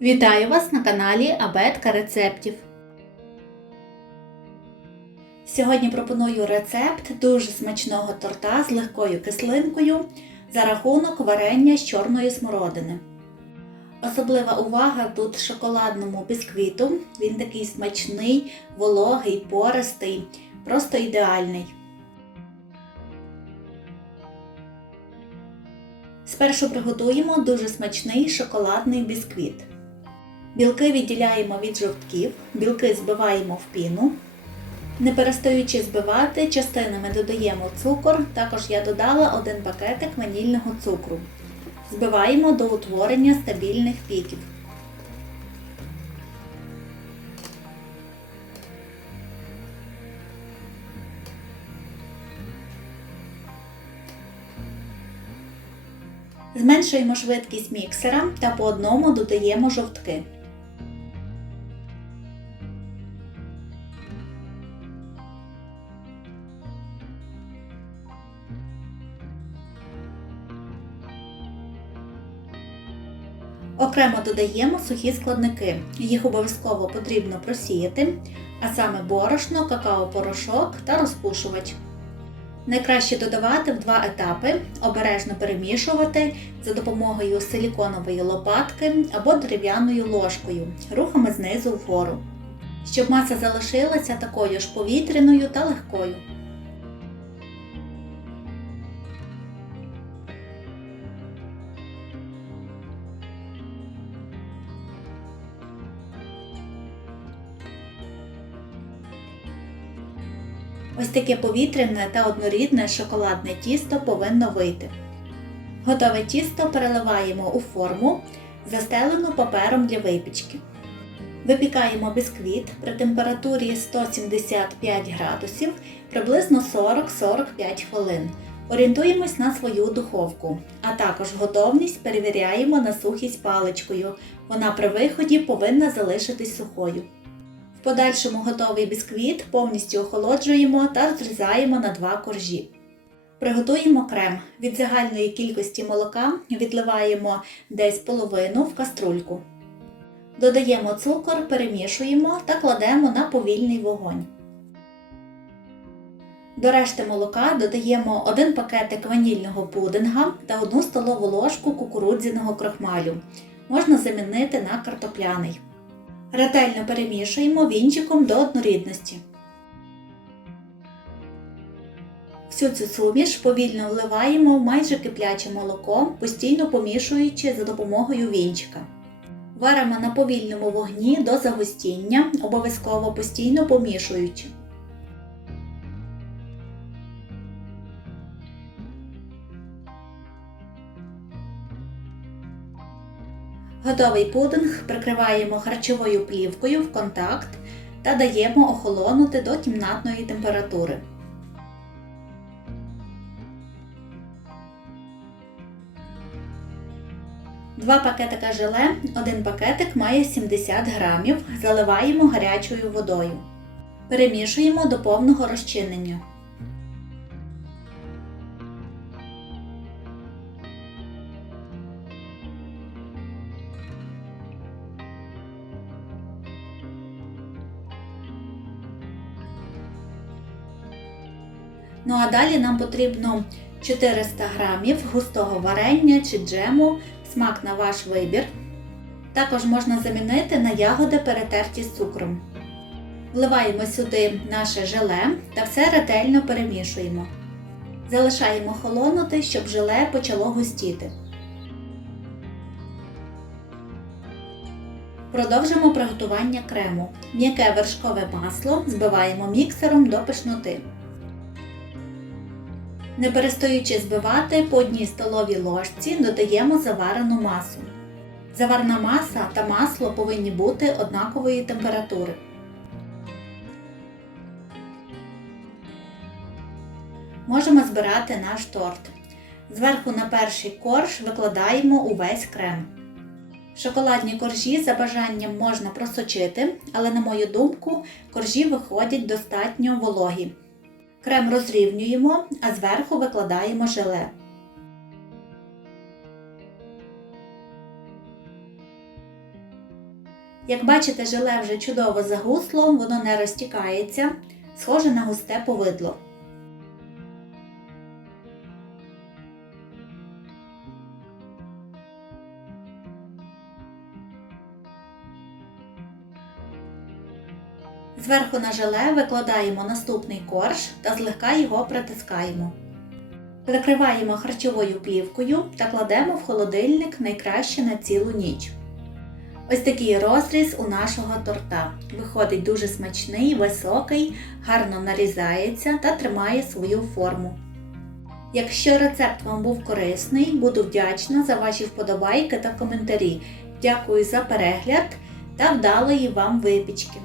Вітаю вас на каналі Абетка рецептів. Сьогодні пропоную рецепт дуже смачного торта з легкою кислинкою за рахунок варення з чорної смородини. Особлива увага тут шоколадному бісквіту. Він такий смачний, вологий, пористий, просто ідеальний. Спершу приготуємо дуже смачний шоколадний бісквіт. Білки відділяємо від жовтків, білки збиваємо в піну. Не перестаючи збивати, частинами додаємо цукор, також я додала один пакетик ванільного цукру. Збиваємо до утворення стабільних піків. Зменшуємо швидкість міксера та по одному додаємо жовтки. Окремо додаємо сухі складники. Їх обов'язково потрібно просіяти, а саме борошно, какао-порошок та розпушувач. Найкраще додавати в два етапи, обережно перемішувати за допомогою силіконової лопатки або дерев'яною ложкою, рухами знизу вгору, щоб маса залишилася такою ж повітряною та легкою. Ось таке повітряне та однорідне шоколадне тісто повинно вийти. Готове тісто переливаємо у форму, застелену папером для випічки. Випікаємо бісквіт при температурі 175 градусів приблизно 40-45 хвилин. Орієнтуємось на свою духовку, а також готовність перевіряємо на сухість паличкою. Вона при виході повинна залишитись сухою. В подальшому готовий бісквіт повністю охолоджуємо та розрізаємо на два коржі. Приготуємо крем. Від загальної кількості молока відливаємо десь половину в каструльку. Додаємо цукор, перемішуємо та кладемо на повільний вогонь. До решти молока додаємо 1 пакетик ванільного пудинга та 1 столову ложку кукурудзяного крохмалю. Можна замінити на картопляний. Ретельно перемішуємо вінчиком до однорідності. Всю цю суміш повільно вливаємо в майже кипляче молоко, постійно помішуючи за допомогою вінчика. Варимо на повільному вогні до загустіння, обов'язково постійно помішуючи. Готовий пудинг прикриваємо харчовою плівкою в контакт та даємо охолонути до кімнатної температури. Два пакетика желе, один пакетик має 70 грамів, заливаємо гарячою водою. Перемішуємо до повного розчинення. Ну а далі нам потрібно 400 грамів густого варення чи джему, смак на ваш вибір. Також можна замінити на ягоди перетерті з цукром. Вливаємо сюди наше желе та все ретельно перемішуємо. Залишаємо холонути, щоб желе почало густіти. Продовжимо приготування крему. М'яке вершкове масло збиваємо міксером до пишноти. Не перестаючи збивати по одній столовій ложці додаємо заварену масу. Заварна маса та масло повинні бути однакової температури. Можемо збирати наш торт. Зверху на перший корж викладаємо увесь крем. Шоколадні коржі за бажанням можна просочити, але, на мою думку, коржі виходять достатньо вологі. Крем розрівнюємо, а зверху викладаємо желе. Як бачите, желе вже чудово загусло, воно не розтікається, схоже на густе повидло. Зверху на желе викладаємо наступний корж та злегка його притискаємо. Закриваємо харчовою плівкою та кладемо в холодильник найкраще на цілу ніч. Ось такий розріз у нашого торта. Виходить дуже смачний, високий, гарно нарізається та тримає свою форму. Якщо рецепт вам був корисний, буду вдячна за ваші вподобайки та коментарі. Дякую за перегляд та вдалої вам випічки!